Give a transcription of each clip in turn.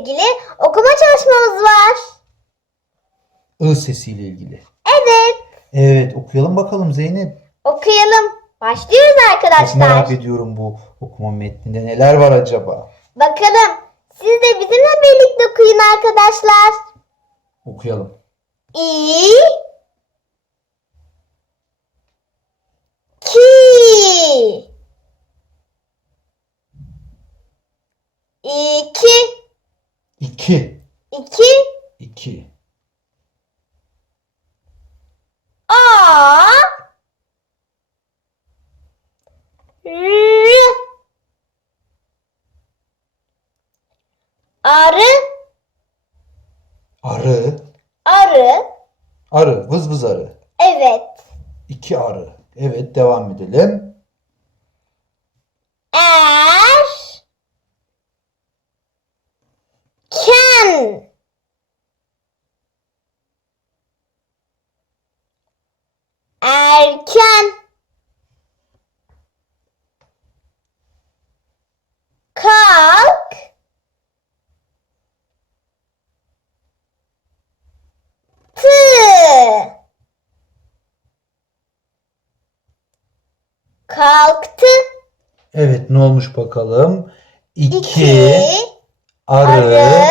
ilgili okuma çalışmamız var. I sesiyle ilgili. Evet, Evet okuyalım bakalım Zeynep. okuyalım. Başlıyoruz Çok arkadaşlar. merak ediyorum bu okuma metninde neler var acaba? Bakalım. Siz de bizimle birlikte okuyun arkadaşlar. Okuyalım. İ ki iki İki. iki İki. a r arı Arı. arı Arı. Vız vız arı. evet İki arı. Evet devam edelim. er ken erken kalk tı kalktı Evet ne olmuş bakalım? İki, iki arı, arı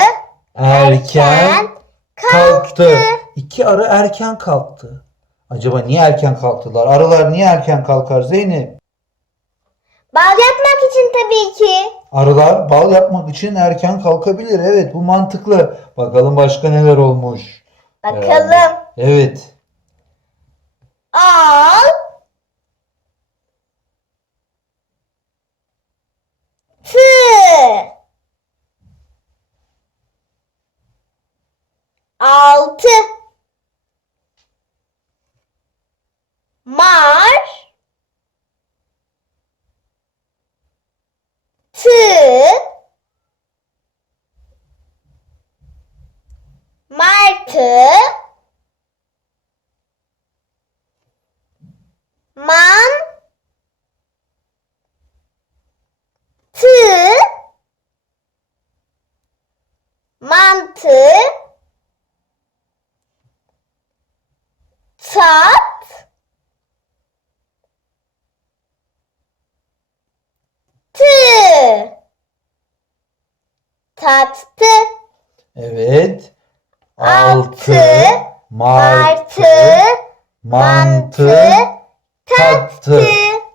erken kalktı. kalktı. İki arı erken kalktı. Acaba niye erken kalktılar? Arılar niye erken kalkar Zeynep? Bal yapmak için tabii ki. Arılar bal yapmak için erken kalkabilir. Evet bu mantıklı. Bakalım başka neler olmuş. Bakalım. Evet. Al. Tı. Altı. Mar. Tı. Martı. Man tı mantı tat tı tattı Evet. Altı, martı, mantı, tattı.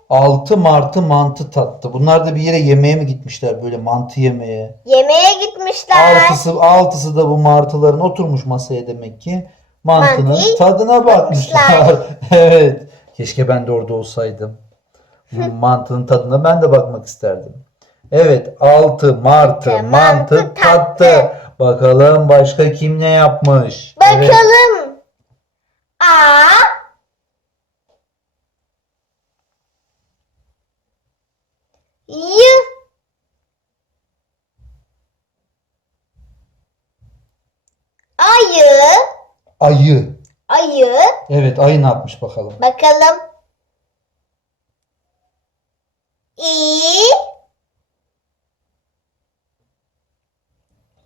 Altı martı mantı tattı. Bunlar da bir yere yemeğe mi gitmişler böyle mantı yemeye? yemeğe gitmişler. Altısı, altısı da bu martıların oturmuş masaya demek ki. Mantının Mantıyı tadına bakmışlar. bakmışlar. evet. Keşke ben de orada olsaydım. Bu mantının tadına ben de bakmak isterdim. Evet. Altı martı Mantı, mantı mantı, tattı. tattı. Bakalım başka kim ne yapmış? Evet. Bakalım. A Y Ayı Ayı. Ayı Evet ayı ne yapmış bakalım. Bakalım. İ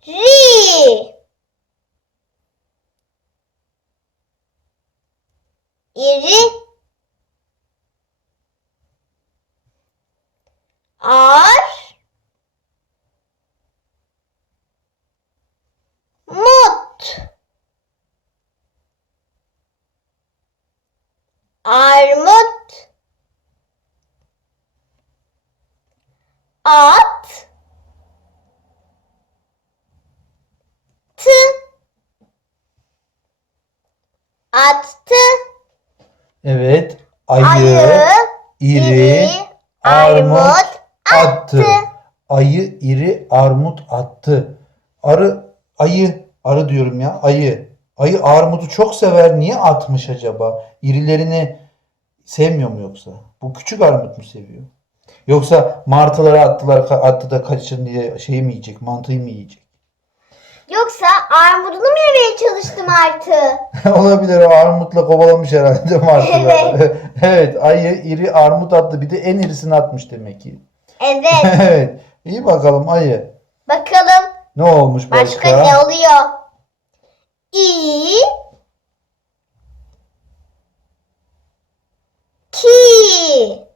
Ri. İri. Ar. Mut. Armut. At Tı Attı Evet. Ayı, Ayı iri, armut, armut attı. Ayı iri armut attı. Arı ayı arı diyorum ya ayı. Ayı armudu çok sever. Niye atmış acaba? İrilerini sevmiyor mu yoksa? Bu küçük armut mu seviyor? Yoksa martıları attılar attı da kaçın diye şeyi mi yiyecek? Mantıyı mı yiyecek? Yoksa armudunu mu yemeye çalıştım artı? Olabilir o armutla kovalamış herhalde martıları. Evet. evet ayı iri armut attı. Bir de en irisini atmış demek ki. Evet. Evet. İyi bakalım ayı. Bakalım Ne olmuş başka? Başka ne oluyor? İ ki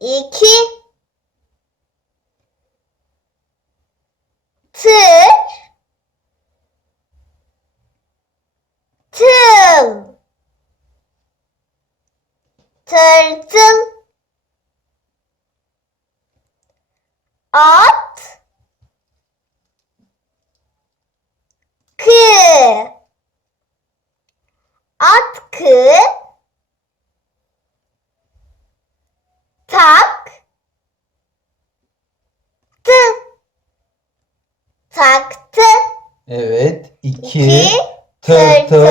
iki tırtıl. At. Kı. Atkı tak. Tı. Taktı. Evet. İki, İki, tırtıl,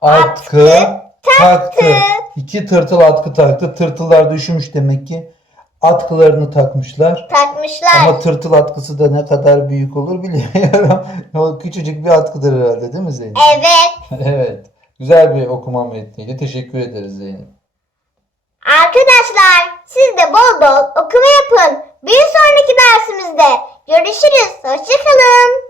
atkı, taktı. İki tırtıl atkı taktı. Tırtıllar düşmüş demek ki. Atkılarını takmışlar. Takmışlar. Ama tırtıl atkısı da ne kadar büyük olur bilmiyorum. o küçücük bir atkıdır herhalde değil mi Zeynep? Evet. evet. Güzel bir okuma metniydi. Teşekkür ederiz Zeynep. Arkadaşlar siz de bol bol okuma yapın. Bir sonraki dersimizde görüşürüz. Hoşçakalın.